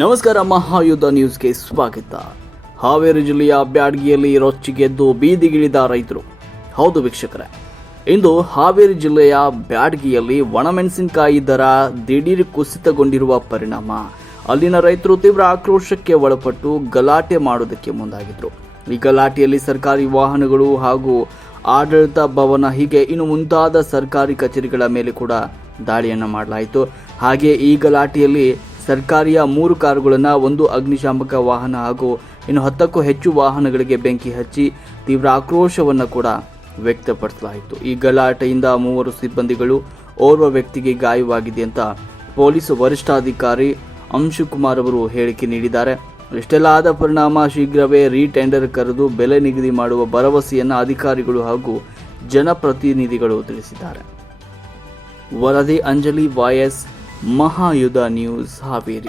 ನಮಸ್ಕಾರ, ಮಹಾಯುದ್ಧ ನ್ಯೂಸ್ಗೆ ಸ್ವಾಗತ. ಹಾವೇರಿ ಜಿಲ್ಲೆಯ ಬ್ಯಾಡ್ಗಿಯಲ್ಲಿ ರೊಚ್ಚಿಗೆದ್ದು ಬೀದಿಗಿಳಿದ ರೈತರು. ಹೌದು ವೀಕ್ಷಕರೇ, ಇಂದು ಹಾವೇರಿ ಜಿಲ್ಲೆಯ ಬ್ಯಾಡ್ಗಿಯಲ್ಲಿ ಒಣಮೆಣಸಿನಕಾಯಿ ದರ ದಿಢೀರ್ ಕುಸಿತಗೊಂಡಿರುವ ಪರಿಣಾಮ. ಅಲ್ಲಿನ ರೈತರು ತೀವ್ರ ಆಕ್ರೋಶಕ್ಕೆ ಒಳಪಟ್ಟು ಗಲಾಟೆ ಮಾಡೋದಕ್ಕೆ ಮುಂದಾಗಿದ್ರು. ಈ ಗಲಾಟೆಯಲ್ಲಿ ಸರ್ಕಾರಿ ವಾಹನಗಳು ಹಾಗೂ ಆಡಳಿತ ಭವನ ಹೀಗೆ ಇನ್ನು ಮುಂತಾದ ಸರ್ಕಾರಿ ಕಚೇರಿಗಳ ಮೇಲೆ ಕೂಡ ದಾಳಿಯನ್ನು ಮಾಡಲಾಯಿತು. ಹಾಗೆ ಈ ಗಲಾಟೆಯಲ್ಲಿ ಸರ್ಕಾರಿಯ ಮೂರು ಕಾರುಗಳನ್ನು ಒಂದು ಅಗ್ನಿಶಾಮಕ ವಾಹನ ಹಾಗೂ ಇನ್ನು ಹತ್ತಕ್ಕೂ ಹೆಚ್ಚು ವಾಹನಗಳಿಗೆ ಬೆಂಕಿ ಹಚ್ಚಿ ತೀವ್ರ ಆಕ್ರೋಶವನ್ನು ಕೂಡ ವ್ಯಕ್ತಪಡಿಸಲಾಯಿತು. ಈ ಗಲಾಟೆಯಿಂದ ಮೂವರು ಸಿಬ್ಬಂದಿಗಳು ಓರ್ವ ವ್ಯಕ್ತಿಗೆ ಗಾಯವಾಗಿದೆ ಅಂತ ಪೊಲೀಸ್ ವರಿಷ್ಠಾಧಿಕಾರಿ ಅಂಶುಕುಮಾರ್ ಅವರು ಹೇಳಿಕೆ ನೀಡಿದ್ದಾರೆ. ಇಷ್ಟೆಲ್ಲ ಆದ ಪರಿಣಾಮ ಶೀಘ್ರವೇ ರೀಟೆಂಡರ್ ಕರೆದು ಬೆಲೆ ನಿಗದಿ ಮಾಡುವ ಭರವಸೆಯನ್ನು ಅಧಿಕಾರಿಗಳು ಹಾಗೂ ಜನಪ್ರತಿನಿಧಿಗಳು ತಿಳಿಸಿದ್ದಾರೆ. ವರದಿ ಅಂಜಲಿ ವಾಯಸ್ महायुध न्यूज़ हावेरी।